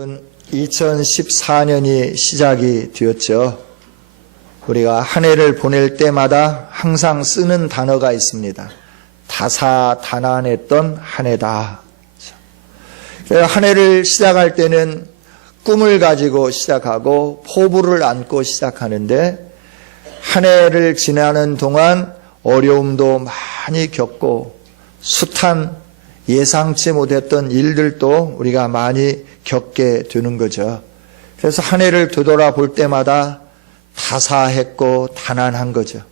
여러분, 2014년이 시작이 되었죠. 우리가 한 해를 보낼 때마다 항상 쓰는 단어가 있습니다. 다사다난했던 한 해다. 한 해를 시작할 때는 꿈을 가지고 시작하고 포부를 안고 시작하는데, 한 해를 지나는 동안 어려움도 많이 겪고 숱한 예상치 못했던 일들도 우리가 많이 겪게 되는 거죠. 그래서 한 해를 되돌아볼 때마다 다사했고 단안한 거죠.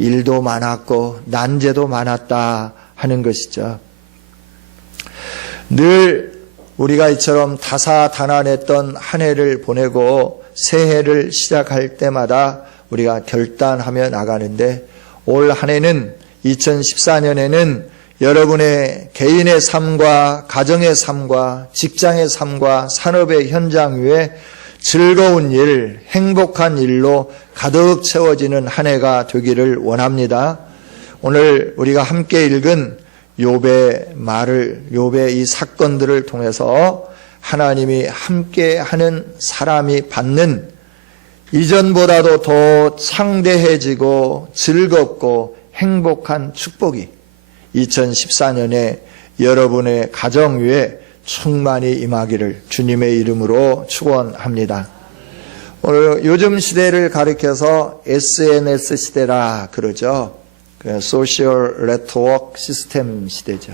일도 많았고 난제도 많았다 하는 것이죠. 늘 우리가 이처럼 다사다난했던 한 해를 보내고 새해를 시작할 때마다 우리가 결단하며 나가는데, 올 한 해는 2014년에는 여러분의 개인의 삶과 가정의 삶과 직장의 삶과 산업의 현장 위에 즐거운 일, 행복한 일로 가득 채워지는 한 해가 되기를 원합니다. 오늘 우리가 함께 읽은 욥의 이 사건들을 통해서 하나님이 함께하는 사람이 받는 이전보다도 더 창대해지고 즐겁고 행복한 축복이 2014년에 여러분의 가정 위에 충만히 임하기를 주님의 이름으로 축원합니다. 오늘 요즘 시대를 가리켜서 SNS 시대라 그러죠. 소셜 네트워크 시스템 시대죠.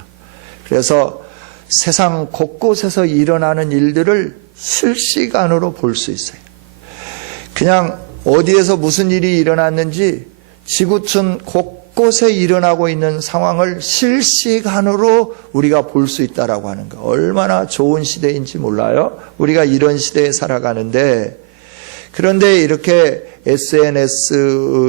그래서 세상 곳곳에서 일어나는 일들을 실시간으로 볼 수 있어요. 그냥 어디에서 무슨 일이 일어났는지 지구촌 곳곳에 일어나고 있는 상황을 실시간으로 우리가 볼 수 있다라고 하는 거, 얼마나 좋은 시대인지 몰라요? 우리가 이런 시대에 살아가는데, 그런데 이렇게 SNS의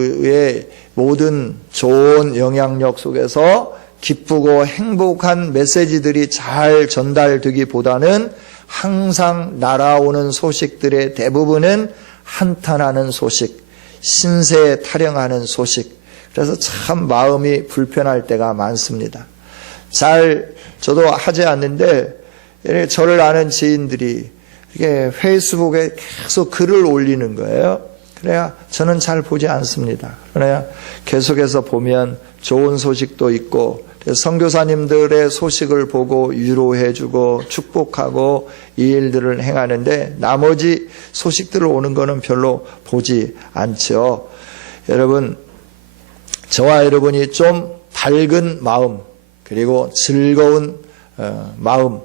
모든 좋은 영향력 속에서 기쁘고 행복한 메시지들이 잘 전달되기보다는 항상 날아오는 소식들의 대부분은 한탄하는 소식, 신세에 타령하는 소식, 그래서 참 마음이 불편할 때가 많습니다. 저도 하지 않는데, 저를 아는 지인들이 이렇게 페이스북에 계속 글을 올리는 거예요. 그래야 저는 잘 보지 않습니다. 그래야 계속해서 보면 좋은 소식도 있고, 선교사님들의 소식을 보고 위로해주고 축복하고 이 일들을 행하는데, 나머지 소식들 오는 거는 별로 보지 않죠. 여러분, 저와 여러분이 좀 밝은 마음, 그리고 즐거운 마음,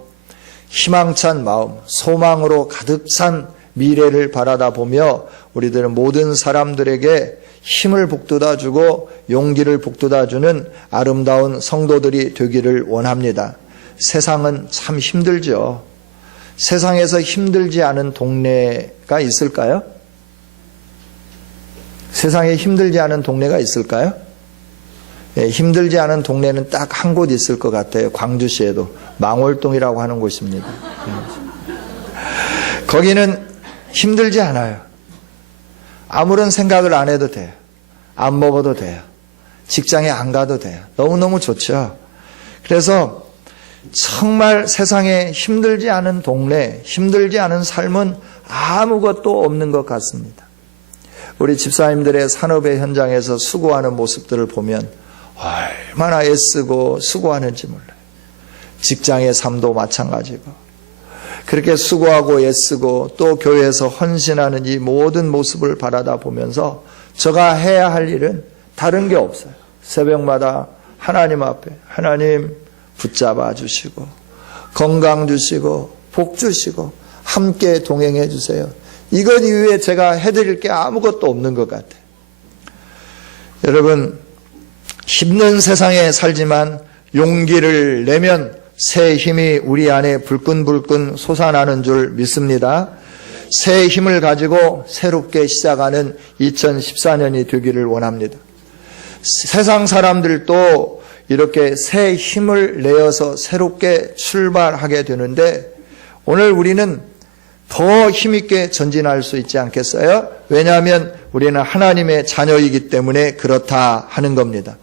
희망찬 마음, 소망으로 가득 찬 미래를 바라다 보며 우리들은 모든 사람들에게 힘을 북돋아 주고 용기를 북돋아 주는 아름다운 성도들이 되기를 원합니다. 세상은 참 힘들죠. 세상에서 힘들지 않은 동네가 있을까요? 세상에 힘들지 않은 동네가 있을까요? 네, 힘들지 않은 동네는 딱 한 곳 있을 것 같아요. 광주시에도 망월동이라고 하는 곳입니다. 거기는 힘들지 않아요. 아무런 생각을 안 해도 돼요. 안 먹어도 돼요. 직장에 안 가도 돼요. 너무너무 좋죠. 그래서 정말 세상에 힘들지 않은 동네, 힘들지 않은 삶은 아무것도 없는 것 같습니다. 우리 집사님들의 산업의 현장에서 수고하는 모습들을 보면 얼마나 애쓰고 수고하는지 몰라요. 직장의 삶도 마찬가지고, 그렇게 수고하고 애쓰고 또 교회에서 헌신하는 이 모든 모습을 바라다 보면서 제가 해야 할 일은 다른 게 없어요. 새벽마다 하나님 앞에 하나님 붙잡아 주시고 건강 주시고 복 주시고 함께 동행해 주세요. 이것 이외에 제가 해드릴 게 아무것도 없는 것 같아요. 여러분, 힘든 세상에 살지만 용기를 내면 새 힘이 우리 안에 불끈불끈 솟아나는 줄 믿습니다. 새 힘을 가지고 새롭게 시작하는 2014년이 되기를 원합니다. 세상 사람들도 이렇게 새 힘을 내어서 새롭게 출발하게 되는데, 오늘 우리는 더 힘있게 전진할 수 있지 않겠어요? 왜냐하면 우리는 하나님의 자녀이기 때문에 그렇다 하는 겁니다.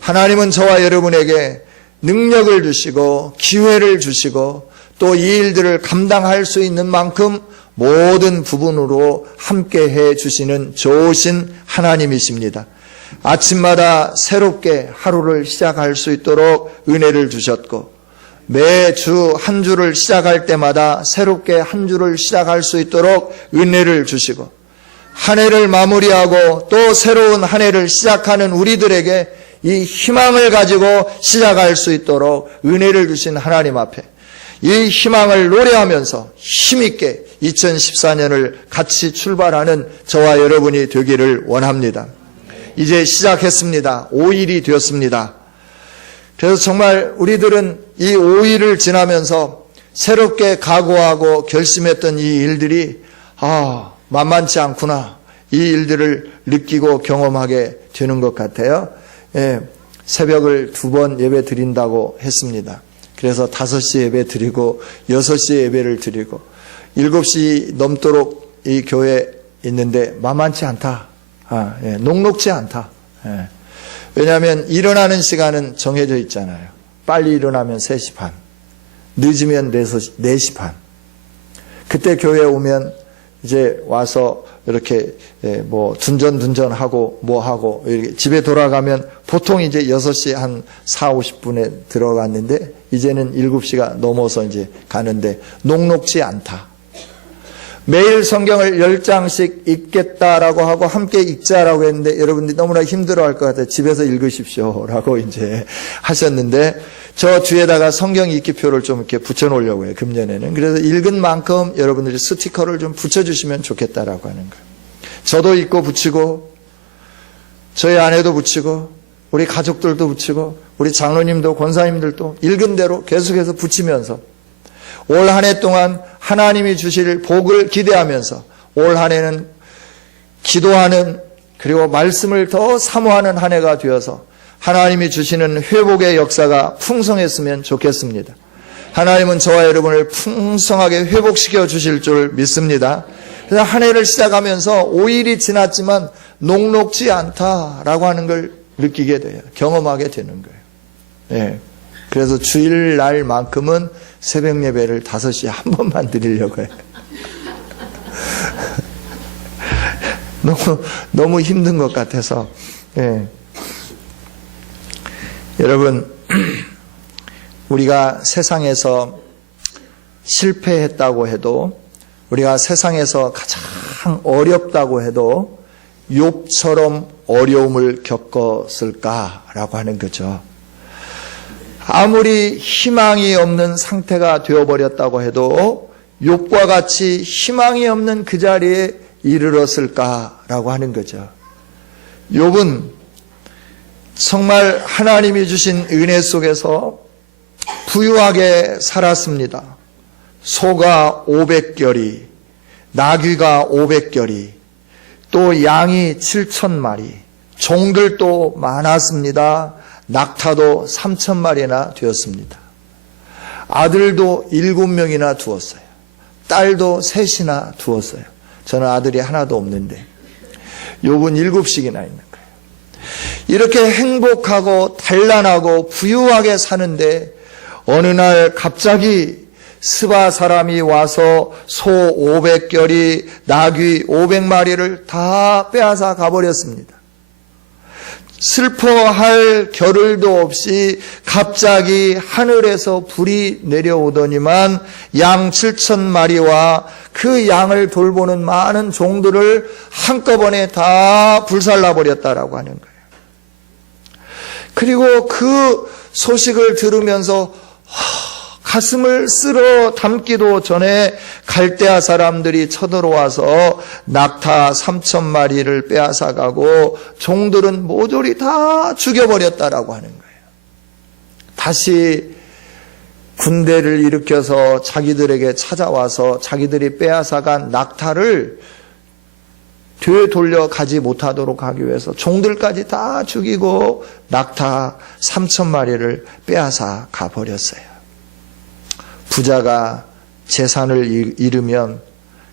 하나님은 저와 여러분에게 능력을 주시고 기회를 주시고 또 이 일들을 감당할 수 있는 만큼 모든 부분으로 함께해 주시는 좋으신 하나님이십니다. 아침마다 새롭게 하루를 시작할 수 있도록 은혜를 주셨고, 매주 한 주를 시작할 때마다 새롭게 한 주를 시작할 수 있도록 은혜를 주시고, 한 해를 마무리하고 또 새로운 한 해를 시작하는 우리들에게 이 희망을 가지고 시작할 수 있도록 은혜를 주신 하나님 앞에 이 희망을 노래하면서 힘있게 2014년을 같이 출발하는 저와 여러분이 되기를 원합니다. 이제 시작했습니다. 5일이 되었습니다. 그래서 정말 우리들은 이 5일을 지나면서 새롭게 각오하고 결심했던 이 일들이 만만치 않구나, 이 일들을 느끼고 경험하게 되는 것 같아요. 새벽을 2번 예배 드린다고 했습니다. 그래서 5시 예배 드리고 6시 예배를 드리고 7시 넘도록 이 교회에 있는데 만만치 않다. 녹록지 않다. 왜냐하면 일어나는 시간은 정해져 있잖아요. 빨리 일어나면 3시 반, 늦으면 4시 반. 그때 교회에 오면 이제 와서 이렇게 둔전하고 하고 이렇게 집에 돌아가면 보통 이제 6시 한 4, 50분에 들어갔는데 이제는 7시가 넘어서 이제 가는데 녹록지 않다. 매일 성경을 10장씩 읽겠다라고 하고 함께 읽자라고 했는데 여러분들이 너무나 힘들어할 것 같아요. 집에서 읽으십시오라고 이제 하셨는데 저 뒤에다가 성경 읽기표를 좀 이렇게 붙여놓으려고 해요. 금년에는. 그래서 읽은 만큼 여러분들이 스티커를 좀 붙여주시면 좋겠다라고 하는 거예요. 저도 읽고 붙이고 저희 아내도 붙이고 우리 가족들도 붙이고 우리 장로님도 권사님들도 읽은 대로 계속해서 붙이면서 올 한 해 동안 하나님이 주실 복을 기대하면서 올 한 해는 기도하는 그리고 말씀을 더 사모하는 한 해가 되어서 하나님이 주시는 회복의 역사가 풍성했으면 좋겠습니다. 하나님은 저와 여러분을 풍성하게 회복시켜 주실 줄 믿습니다. 그래서 한 해를 시작하면서 5일이 지났지만 녹록지 않다라고 하는 걸 느끼게 돼요. 경험하게 되는 거예요. 그래서 주일날만큼은 새벽 예배를 5시에 한 번만 드리려고 해요. 너무 힘든 것 같아서. 여러분, 우리가 세상에서 실패했다고 해도, 우리가 세상에서 가장 어렵다고 해도 욥처럼 어려움을 겪었을까라고 하는 거죠. 아무리 희망이 없는 상태가 되어버렸다고 해도 욥과 같이 희망이 없는 그 자리에 이르렀을까라고 하는 거죠. 욥은 정말 하나님이 주신 은혜 속에서 부유하게 살았습니다. 소가 500결이, 나귀가 500결이, 또 양이 7,000마리, 종들도 많았습니다. 낙타도 3,000마리나 되었습니다. 아들도 7명이나 두었어요. 딸도 3이나 두었어요. 저는 아들이 하나도 없는데 욥은 7씩이나 있는 거예요. 이렇게 행복하고 단란하고 부유하게 사는데 어느 날 갑자기 스바 사람이 와서 소 500결이, 나귀 500마리를 다 빼앗아 가버렸습니다. 슬퍼할 겨를도 없이 갑자기 하늘에서 불이 내려오더니만 양 7,000마리와 그 양을 돌보는 많은 종들을 한꺼번에 다 불살라버렸다라고 하는 거예요. 그리고 그 소식을 들으면서 가슴을 쓸어 담기도 전에 갈대아 사람들이 쳐들어와서 낙타 3,000마리를 빼앗아가고 종들은 모조리 다 죽여버렸다라고 하는 거예요. 다시 군대를 일으켜서 자기들에게 찾아와서 자기들이 빼앗아간 낙타를 되돌려 가지 못하도록 하기 위해서 종들까지 다 죽이고 낙타 3,000마리를 빼앗아 가버렸어요. 부자가 재산을 잃으면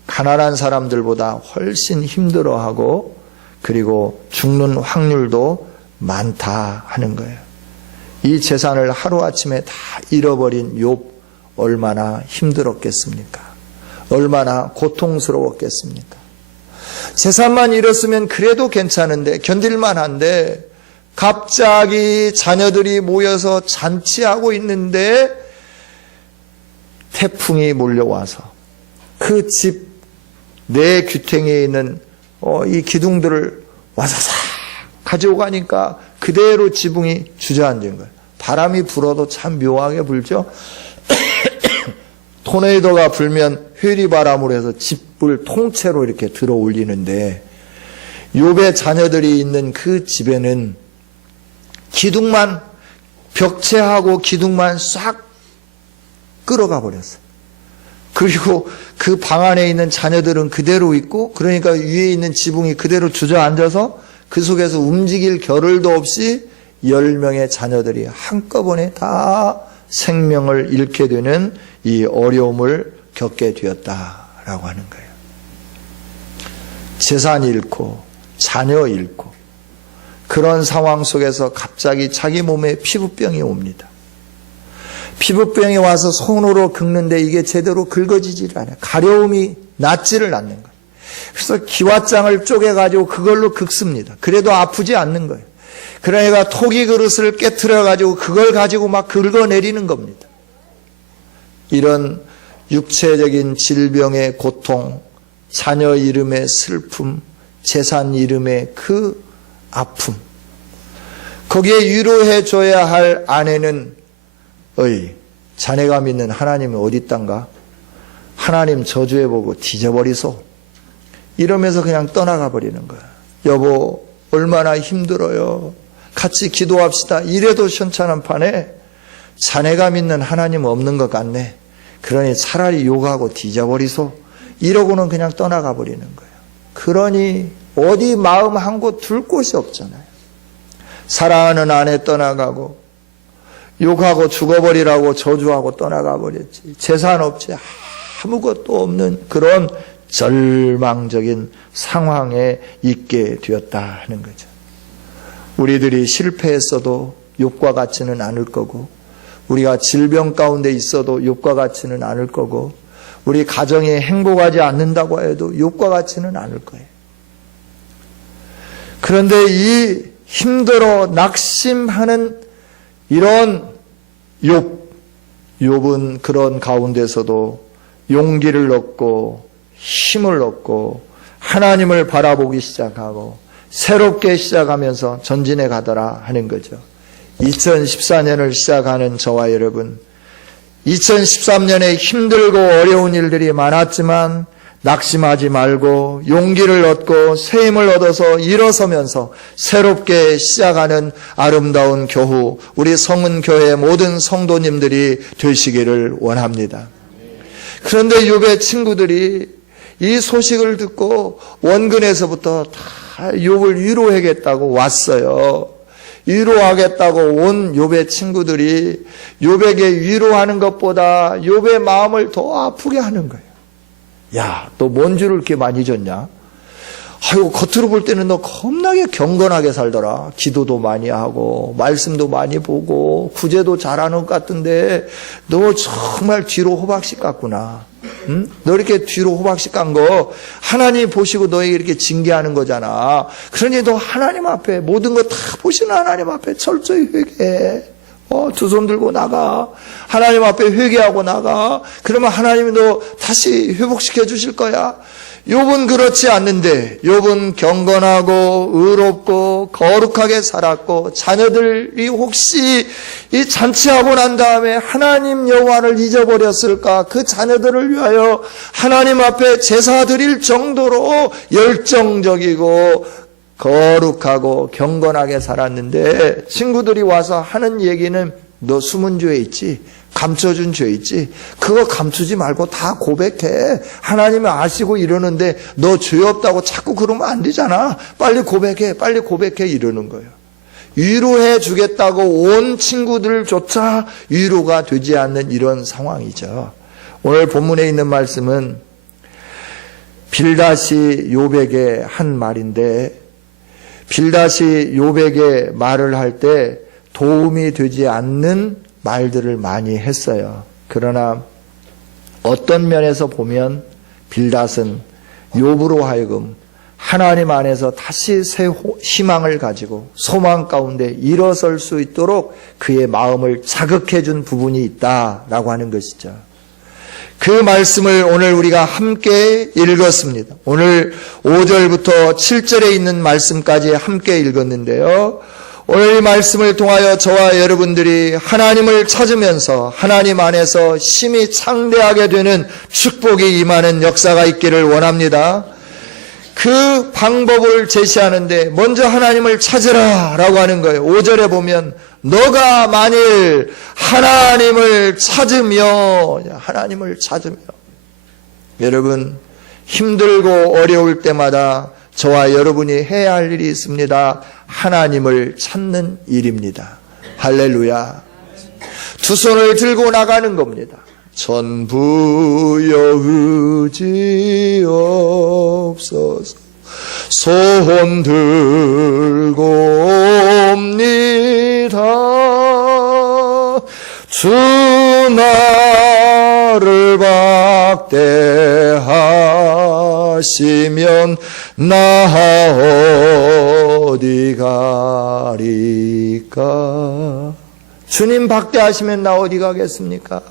가난한 사람들보다 훨씬 힘들어하고 그리고 죽는 확률도 많다 하는 거예요. 이 재산을 하루아침에 다 잃어버린 욥 얼마나 힘들었겠습니까? 얼마나 고통스러웠겠습니까? 재산만 잃었으면 그래도 괜찮은데, 견딜만한데, 갑자기 자녀들이 모여서 잔치하고 있는데 태풍이 몰려와서 그 집 내 귀퉁이에 있는 이 기둥들을 와사삭 가지고 가니까 그대로 지붕이 주저앉은 거예요. 바람이 불어도 참 묘하게 불죠. 토네이도가 불면 회리바람으로 해서 집을 통째로 이렇게 들어 올리는데, 욥의 자녀들이 있는 그 집에는 기둥만, 벽체하고 기둥만 싹 끌어가 버렸어요. 그리고 그 방 안에 있는 자녀들은 그대로 있고, 그러니까 위에 있는 지붕이 그대로 주저앉아서 그 속에서 움직일 겨를도 없이 10명의 자녀들이 한꺼번에 다 생명을 잃게 되는 이 어려움을 겪게 되었다라고 하는 거예요. 재산 잃고 자녀 잃고 그런 상황 속에서 갑자기 자기 몸에 피부병이 옵니다. 피부병이 와서 손으로 긁는데 이게 제대로 긁어지질 않아요. 가려움이 낫지를 않는 거예요. 그래서 기왓장을 쪼개가지고 그걸로 긁습니다. 그래도 아프지 않는 거예요. 그러니까 토기 그릇을 깨트려가지고 그걸 가지고 막 긁어내리는 겁니다. 이런 육체적인 질병의 고통, 자녀 이름의 슬픔, 재산 이름의 그 아픔, 거기에 위로해 줘야 할 아내는 어이, 자네가 믿는 하나님이 어디 있단가? 하나님 저주해보고 뒤져버리소. 이러면서 그냥 떠나가 버리는 거야. 여보, 얼마나 힘들어요. 같이 기도합시다. 이래도 현찮은 판에 자네가 믿는 하나님 없는 것 같네. 그러니 차라리 욕하고 뒤져버리소. 이러고는 그냥 떠나가 버리는 거예요. 그러니 어디 마음 한 곳 둘 곳이 없잖아요. 사랑하는 아내 떠나가고, 욕하고 죽어버리라고 저주하고 떠나가 버렸지. 재산 없지. 아무것도 없는 그런 절망적인 상황에 있게 되었다 하는 거죠. 우리들이 실패했어도 욥과 같지는 않을 거고, 우리가 질병 가운데 있어도 욥과 같지는 않을 거고, 우리 가정이 행복하지 않는다고 해도 욥과 같지는 않을 거예요. 그런데 이 힘들어 낙심하는 이런 욥은 그런 가운데서도 용기를 얻고 힘을 얻고 하나님을 바라보기 시작하고 새롭게 시작하면서 전진해 가더라 하는 거죠. 2014년을 시작하는 저와 여러분, 2013년에 힘들고 어려운 일들이 많았지만 낙심하지 말고 용기를 얻고 새 힘을 얻어서 일어서면서 새롭게 시작하는 아름다운 교후, 우리 성은교회 모든 성도님들이 되시기를 원합니다. 그런데 욥의 친구들이 이 소식을 듣고 원근에서부터 다 욥을 위로하겠다고 왔어요. 위로하겠다고 온 욥의 친구들이 욥에게 위로하는 것보다 욥의 마음을 더 아프게 하는 거예요. 야, 너 뭔 줄을 이렇게 많이 졌냐? 아이고, 겉으로 볼 때는 너 겁나게 경건하게 살더라. 기도도 많이 하고 말씀도 많이 보고 구제도 잘하는 것 같은데 너 정말 뒤로 호박씨 깠구나. 응? 너 이렇게 뒤로 호박씨 깐 거 하나님 보시고 너에게 이렇게 징계하는 거잖아. 그러니 너 하나님 앞에 모든 거 다 보시는 하나님 앞에 철저히 회개해. 두 손 들고 나가. 하나님 앞에 회개하고 나가. 그러면 하나님이 너 다시 회복시켜 주실 거야. 욥은 그렇지 않는데, 욥은 경건하고 의롭고 거룩하게 살았고, 자녀들이 혹시 이 잔치하고 난 다음에 하나님 여호와를 잊어버렸을까? 그 자녀들을 위하여 하나님 앞에 제사 드릴 정도로 열정적이고 거룩하고 경건하게 살았는데, 친구들이 와서 하는 얘기는 너 숨은 죄 있지? 감춰준 죄 있지? 그거 감추지 말고 다 고백해. 하나님이 아시고 이러는데 너 죄 없다고 자꾸 그러면 안 되잖아. 빨리 고백해. 빨리 고백해. 이러는 거예요. 위로해 주겠다고 온 친구들조차 위로가 되지 않는 이런 상황이죠. 오늘 본문에 있는 말씀은 빌닷이 욥에게 한 말인데, 빌닷이 욥에게 말을 할 때 도움이 되지 않는 말들을 많이 했어요. 그러나 어떤 면에서 보면 빌닷은 욥으로 하여금 하나님 안에서 다시 새 희망을 가지고 소망 가운데 일어설 수 있도록 그의 마음을 자극해 준 부분이 있다라고 하는 것이죠. 그 말씀을 오늘 우리가 함께 읽었습니다. 오늘 5절부터 7절에 있는 말씀까지 함께 읽었는데요. 오늘 이 말씀을 통하여 저와 여러분들이 하나님을 찾으면서 하나님 안에서 심히 창대하게 되는 축복이 임하는 역사가 있기를 원합니다. 그 방법을 제시하는데 먼저 하나님을 찾으라 라고 하는 거예요. 5절에 보면 너가 만일 하나님을 찾으며 여러분 힘들고 어려울 때마다 저와 여러분이 해야 할 일이 있습니다. 하나님을 찾는 일입니다. 할렐루야. 두 손을 들고 나가는 겁니다. 전부여 의지 없어서 손 들고 옵니다. 주 나를 박대하시면 나 어디 가리까. 주님 박대하시면 나 어디 가겠습니까?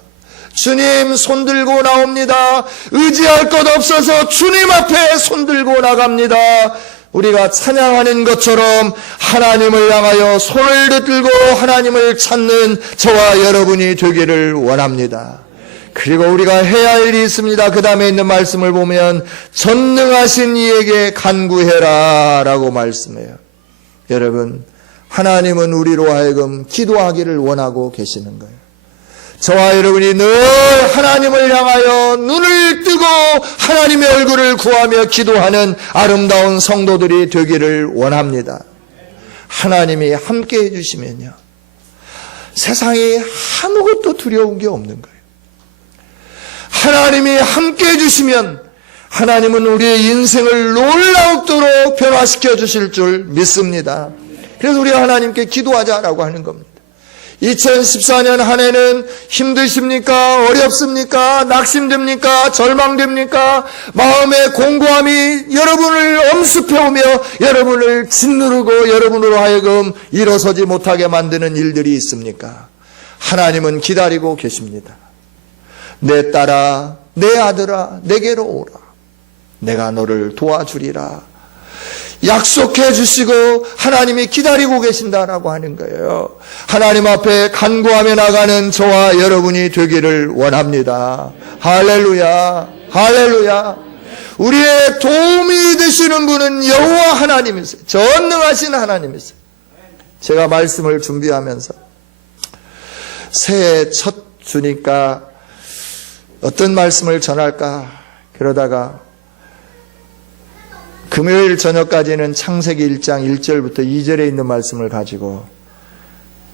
주님 손들고 나옵니다. 의지할 것 없어서 주님 앞에 손들고 나갑니다. 우리가 찬양하는 것처럼 하나님을 향하여 손을 들고 하나님을 찾는 저와 여러분이 되기를 원합니다. 그리고 우리가 해야 할 일이 있습니다. 그 다음에 있는 말씀을 보면 전능하신 이에게 간구해라 라고 말씀해요. 여러분, 하나님은 우리로 하여금 기도하기를 원하고 계시는 거예요. 저와 여러분이 늘 하나님을 향하여 눈을 뜨고 하나님의 얼굴을 구하며 기도하는 아름다운 성도들이 되기를 원합니다. 하나님이 함께 해주시면요, 세상에 아무것도 두려운 게 없는 거예요. 하나님이 함께 해주시면 하나님은 우리의 인생을 놀라우도록 변화시켜 주실 줄 믿습니다. 그래서 우리가 하나님께 기도하자라고 하는 겁니다. 2014년 한 해는 힘드십니까? 어렵습니까? 낙심됩니까? 절망됩니까? 마음의 공고함이 여러분을 엄습해오며 여러분을 짓누르고 여러분으로 하여금 일어서지 못하게 만드는 일들이 있습니까? 하나님은 기다리고 계십니다. 내 딸아, 내 아들아, 내게로 오라. 내가 너를 도와주리라. 약속해 주시고 하나님이 기다리고 계신다라고 하는 거예요. 하나님 앞에 간구하며 나가는 저와 여러분이 되기를 원합니다. 할렐루야, 할렐루야. 우리의 도움이 되시는 분은 여호와 하나님이세요. 전능하신 하나님이세요. 제가 말씀을 준비하면서 새해 첫 주니까 어떤 말씀을 전할까 그러다가 금요일 저녁까지는 창세기 1장 1절부터 2절에 있는 말씀을 가지고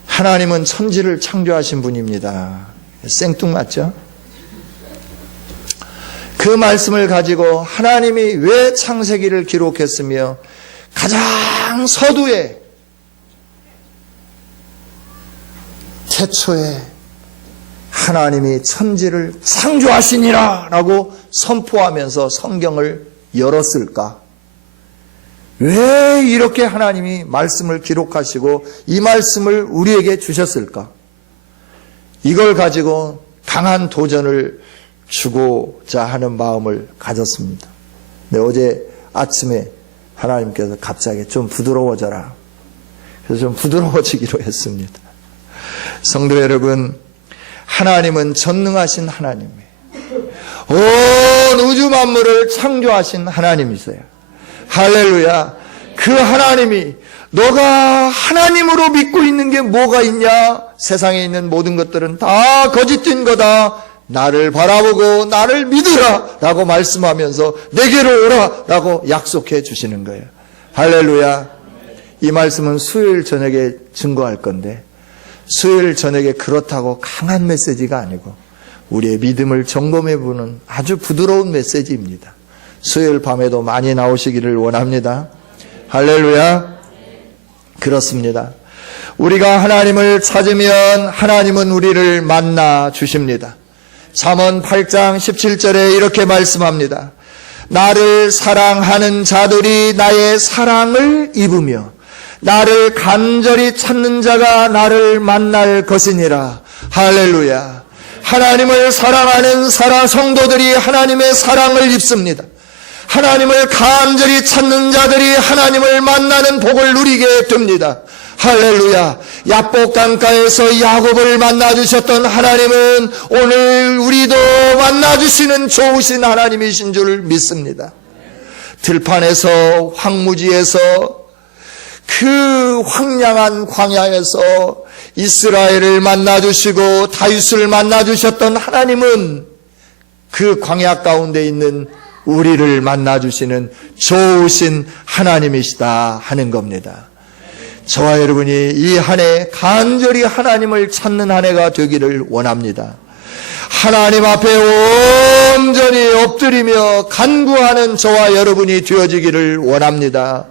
하나님은 천지를 창조하신 분입니다. 생뚱맞죠? 그 말씀을 가지고 하나님이 왜 창세기를 기록했으며 가장 서두에 태초에 하나님이 천지를 창조하시니라 라고 선포하면서 성경을 열었을까? 왜 이렇게 하나님이 말씀을 기록하시고 이 말씀을 우리에게 주셨을까? 이걸 가지고 강한 도전을 주고자 하는 마음을 가졌습니다. 네, 어제 아침에 하나님께서 갑자기 좀 부드러워져라. 그래서 좀 부드러워지기로 했습니다. 성도 여러분, 하나님은 전능하신 하나님이에요. 온 우주 만물을 창조하신 하나님이세요. 할렐루야. 그 하나님이 너가 하나님으로 믿고 있는 게 뭐가 있냐? 세상에 있는 모든 것들은 다 거짓된 거다. 나를 바라보고 나를 믿으라 라고 말씀하면서 내게로 오라 라고 약속해 주시는 거예요. 할렐루야. 이 말씀은 수요일 저녁에 증거할 건데 수요일 저녁에 그렇다고 강한 메시지가 아니고 우리의 믿음을 점검해 보는 아주 부드러운 메시지입니다. 수요일 밤에도 많이 나오시기를 원합니다. 할렐루야. 그렇습니다. 우리가 하나님을 찾으면 하나님은 우리를 만나 주십니다. 잠언 8장 17절에 이렇게 말씀합니다. 나를 사랑하는 자들이 나의 사랑을 입으며 나를 간절히 찾는 자가 나를 만날 것이니라. 할렐루야. 하나님을 사랑하는 성도들이 하나님의 사랑을 입습니다. 하나님을 간절히 찾는 자들이 하나님을 만나는 복을 누리게 됩니다. 할렐루야. 야복 강가에서 야곱을 만나주셨던 하나님은 오늘 우리도 만나주시는 좋으신 하나님이신 줄 믿습니다. 들판에서 황무지에서 그 황량한 광야에서 이스라엘을 만나주시고 다윗을 만나주셨던 하나님은 그 광야 가운데 있는 우리를 만나주시는 좋으신 하나님이시다 하는 겁니다. 저와 여러분이 이 한 해 간절히 하나님을 찾는 한 해가 되기를 원합니다. 하나님 앞에 온전히 엎드리며 간구하는 저와 여러분이 되어지기를 원합니다.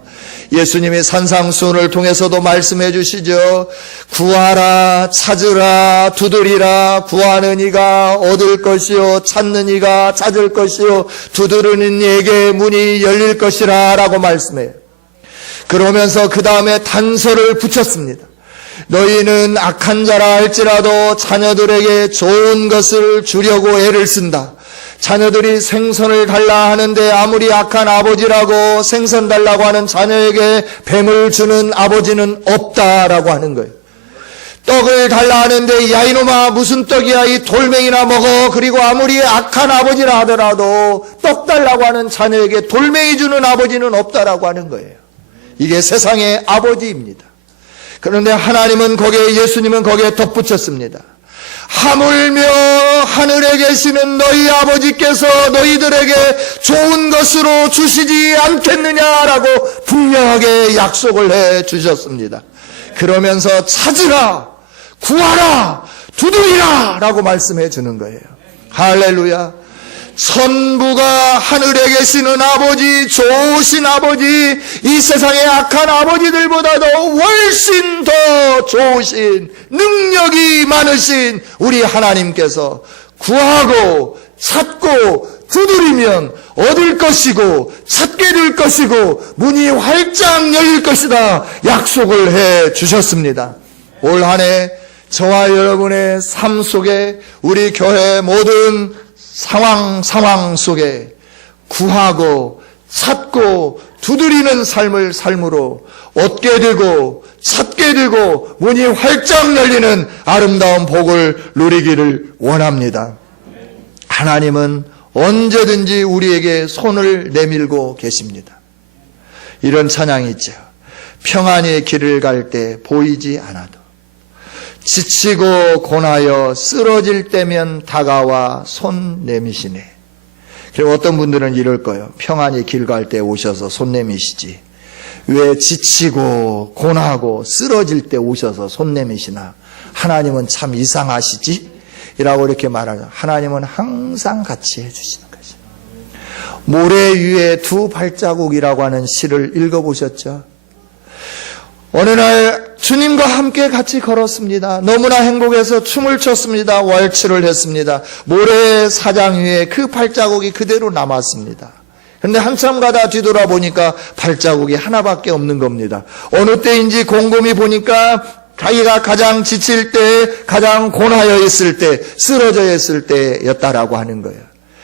예수님이 산상수훈을 통해서도 말씀해 주시죠. 구하라, 찾으라, 두드리라. 구하는 이가 얻을 것이요, 찾는 이가 찾을 것이요, 두드리는 이에게 문이 열릴 것이라 라고 말씀해요. 그러면서 그 다음에 단서를 붙였습니다. 너희는 악한 자라 할지라도 자녀들에게 좋은 것을 주려고 애를 쓴다. 자녀들이 생선을 달라 하는데 아무리 악한 아버지라고 생선 달라고 하는 자녀에게 뱀을 주는 아버지는 없다라고 하는 거예요. 떡을 달라 하는데 야 이놈아 무슨 떡이야, 이 돌멩이나 먹어. 그리고 아무리 악한 아버지라 하더라도 떡 달라고 하는 자녀에게 돌멩이 주는 아버지는 없다라고 하는 거예요. 이게 세상의 아버지입니다. 그런데 하나님은 거기에, 예수님은 거기에 덧붙였습니다. 하물며 하늘에 계시는 너희 아버지께서 너희들에게 좋은 것으로 주시지 않겠느냐라고 분명하게 약속을 해 주셨습니다. 그러면서 찾으라, 구하라, 두드리라 라고 말씀해 주는 거예요. 할렐루야. 천부가 하늘에 계시는 아버지, 좋으신 아버지, 이 세상의 악한 아버지들보다도 훨씬 더 좋으신, 능력이 많으신 우리 하나님께서 구하고 찾고 두드리면 얻을 것이고 찾게 될 것이고 문이 활짝 열릴 것이다 약속을 해 주셨습니다. 올 한 해 저와 여러분의 삶 속에, 우리 교회 모든 상황 속에 구하고 찾고 두드리는 삶으로 얻게 되고 찾게 되고 문이 활짝 열리는 아름다운 복을 누리기를 원합니다. 하나님은 언제든지 우리에게 손을 내밀고 계십니다. 이런 찬양이 있죠. 평안히 길을 갈 때 보이지 않아도 지치고 고나여 쓰러질 때면 다가와 손 내미시네. 그리고 어떤 분들은 이럴 거예요. 평안히 길 갈 때 오셔서 손 내미시지, 왜 지치고 고나고 쓰러질 때 오셔서 손 내미시나. 하나님은 참 이상하시지? 이라고 이렇게 말하죠. 하나님은 항상 같이 해주시는 거죠. 모래 위에 두 발자국이라고 하는 시를 읽어보셨죠? 어느 날 주님과 함께 같이 걸었습니다. 너무나 행복해서 춤을 췄습니다. 왈츠를 했습니다. 모래 사장 위에 그 발자국이 그대로 남았습니다. 그런데 한참 가다 뒤돌아보니까 발자국이 하나밖에 없는 겁니다. 어느 때인지 곰곰이 보니까 자기가 가장 지칠 때, 가장 고나여 있을 때, 쓰러져 있을 때였다라고 하는 거예요.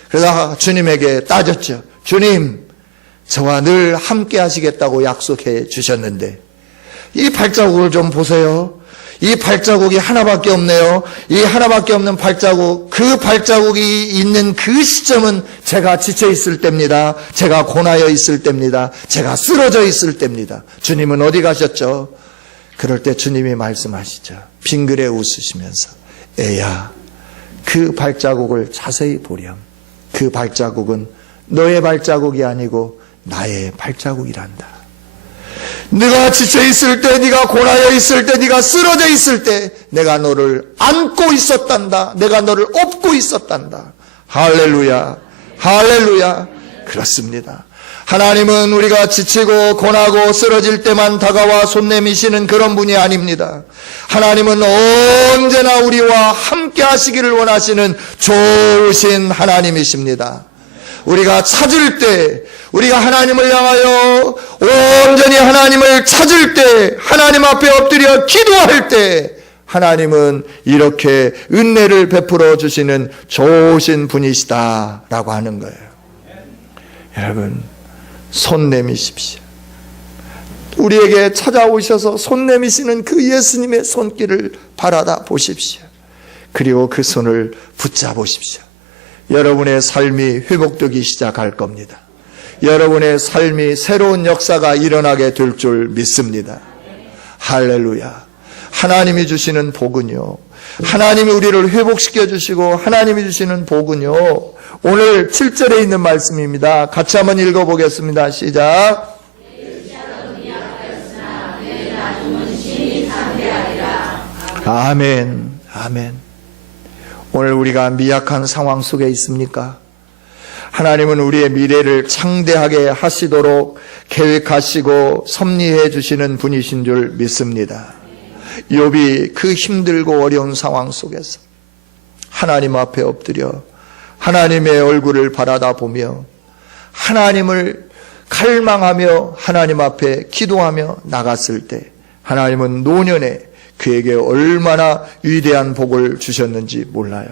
그래서 주님에게 따졌죠. 주님, 저와 늘 함께 하시겠다고 약속해 주셨는데 이 발자국을 좀 보세요. 이 발자국이 하나밖에 없네요. 이 하나밖에 없는 발자국, 그 발자국이 있는 그 시점은 제가 지쳐 있을 때입니다. 제가 고나여 있을 때입니다. 제가 쓰러져 있을 때입니다. 주님은 어디 가셨죠? 그럴 때 주님이 말씀하시죠. 빙그레 웃으시면서, 애야, 그 발자국을 자세히 보렴. 그 발자국은 너의 발자국이 아니고 나의 발자국이란다. 네가 지쳐 있을 때, 네가 고나여 있을 때, 네가 쓰러져 있을 때 내가 너를 안고 있었단다. 내가 너를 업고 있었단다. 할렐루야, 할렐루야. 그렇습니다. 하나님은 우리가 지치고 고나고 쓰러질 때만 다가와 손 내미시는 그런 분이 아닙니다. 하나님은 언제나 우리와 함께 하시기를 원하시는 좋으신 하나님이십니다. 우리가 찾을 때, 우리가 하나님을 향하여 온전히 하나님을 찾을 때, 하나님 앞에 엎드려 기도할 때, 하나님은 이렇게 은혜를 베풀어 주시는 좋으신 분이시다라고 하는 거예요. 여러분, 손 내미십시오. 우리에게 찾아오셔서 손 내미시는 그 예수님의 손길을 바라다 보십시오. 그리고 그 손을 붙잡으십시오. 여러분의 삶이 회복되기 시작할 겁니다. 여러분의 삶이 새로운 역사가 일어나게 될 줄 믿습니다. 할렐루야. 하나님이 주시는 복은요, 하나님이 우리를 회복시켜 주시고 하나님이 주시는 복은요, 오늘 7절에 있는 말씀입니다. 같이 한번 읽어보겠습니다. 시작. 아멘. 아멘. 오늘 우리가 미약한 상황 속에 있습니까? 하나님은 우리의 미래를 창대하게 하시도록 계획하시고 섭리해 주시는 분이신 줄 믿습니다. 욥이 그 힘들고 어려운 상황 속에서 하나님 앞에 엎드려 하나님의 얼굴을 바라다 보며 하나님을 갈망하며 하나님 앞에 기도하며 나갔을 때 하나님은 노년에 그에게 얼마나 위대한 복을 주셨는지 몰라요.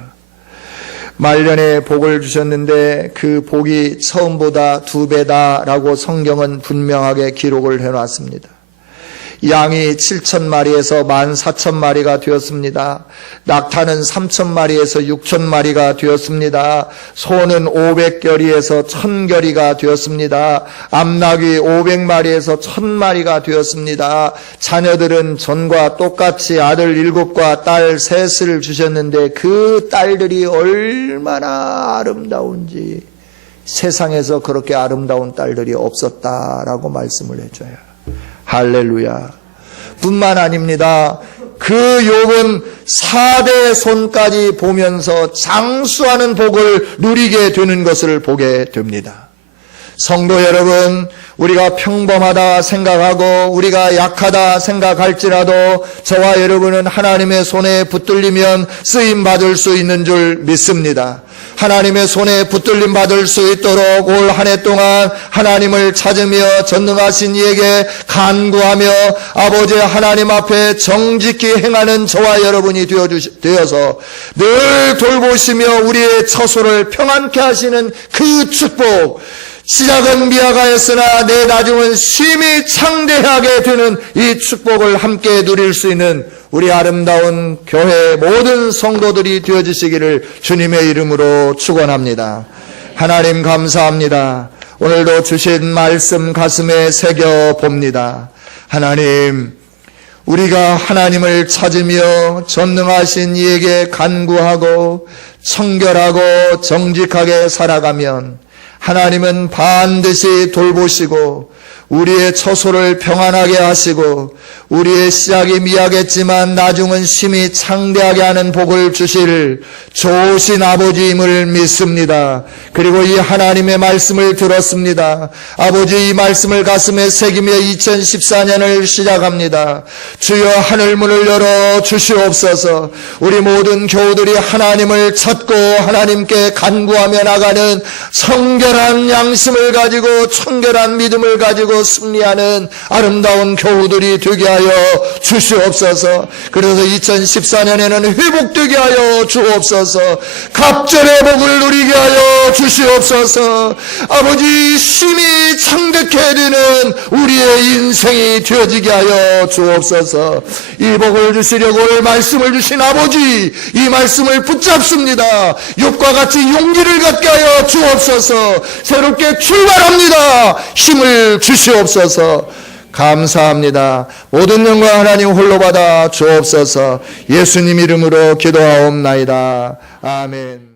말년에 복을 주셨는데 그 복이 처음보다 2배다라고 성경은 분명하게 기록을 해놨습니다. 양이 7,000마리에서 14,000마리가 되었습니다. 낙타는 3,000마리에서 6,000마리가 되었습니다. 소는 500결이에서 1,000결이가 되었습니다. 암낙이 500마리에서 1,000마리가 되었습니다. 자녀들은 전과 똑같이 아들 7과 딸 3을 주셨는데 그 딸들이 얼마나 아름다운지 세상에서 그렇게 아름다운 딸들이 없었다라고 말씀을 해줘요. 할렐루야. 뿐만 아닙니다. 그 욥은 4대 손까지 보면서 장수하는 복을 누리게 되는 것을 보게 됩니다. 성도 여러분, 우리가 평범하다 생각하고 우리가 약하다 생각할지라도 저와 여러분은 하나님의 손에 붙들리면 쓰임 받을 수 있는 줄 믿습니다. 하나님의 손에 붙들림 받을 수 있도록 올 한 해 동안 하나님을 찾으며 전능하신 이에게 간구하며 아버지 하나님 앞에 정직히 행하는 저와 여러분이 되어서 늘 돌보시며 우리의 처소를 평안케 하시는 그 축복, 시작은 미약하였으나 내 나중은 심히 창대하게 되는 이 축복을 함께 누릴 수 있는 우리 아름다운 교회 모든 성도들이 되어주시기를 주님의 이름으로 축원합니다. 하나님 감사합니다. 오늘도 주신 말씀 가슴에 새겨봅니다. 하나님, 우리가 하나님을 찾으며 전능하신 이에게 간구하고 청결하고 정직하게 살아가면 하나님은 반드시 돌보시고 우리의 처소를 평안하게 하시고 우리의 시작이 미약했지만 나중은 심히 창대하게 하는 복을 주실 좋으신 아버지임을 믿습니다. 그리고 이 하나님의 말씀을 들었습니다. 아버지, 이 말씀을 가슴에 새기며 2014년을 시작합니다. 주여 하늘문을 열어 주시옵소서. 우리 모든 교우들이 하나님을 찾고 하나님께 간구하며 나가는 청결한 양심을 가지고 청결한 믿음을 가지고 승리하는 아름다운 교우들이 되게 하여 주시옵소서. 그래서 2014년에는 회복되게 하여 주옵소서. 갑절의 복을 누리게 하여 주시옵소서. 아버지, 심히 창대케 되는 우리의 인생이 되어지게 하여 주옵소서. 이 복을 주시려고 오늘 말씀을 주신 아버지, 이 말씀을 붙잡습니다. 욥과 같이 용기를 갖게 하여 주옵소서. 새롭게 출발합니다. 힘을 주시옵소서. 감사합니다. 모든 영광 하나님 홀로 받아 주옵소서. 예수님 이름으로 기도하옵나이다. 아멘.